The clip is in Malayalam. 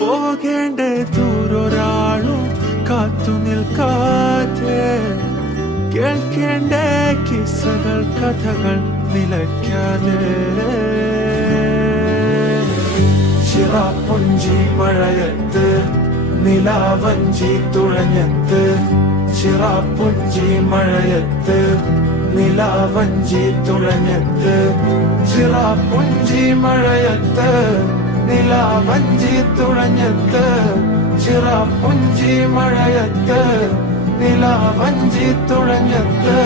പോകേണ്ട ദൂരൊരാളും കാത്തു നിൽക്കാതെ കേൾക്കേണ്ട കിസ്സകൾ കഥകൾ നിലയ്ക്കാതെ ചിറാപ്പുഞ്ചി മഴയത്ത് നിലാവഞ്ചി തുഴഞ്ഞത്ത് ചിറാപ്പുഞ്ചി മഴയത്ത് നിലാവഞ്ചി തുഴഞ്ഞത്ത് ചിറാപ്പുഞ്ചി മഴയത്ത് നിലാവഞ്ചി തുഴഞ്ഞത്ത് ചിറാപ്പുഞ്ചി മഴയത്ത് നിലാവഞ്ചി തുഴഞ്ഞത്ത്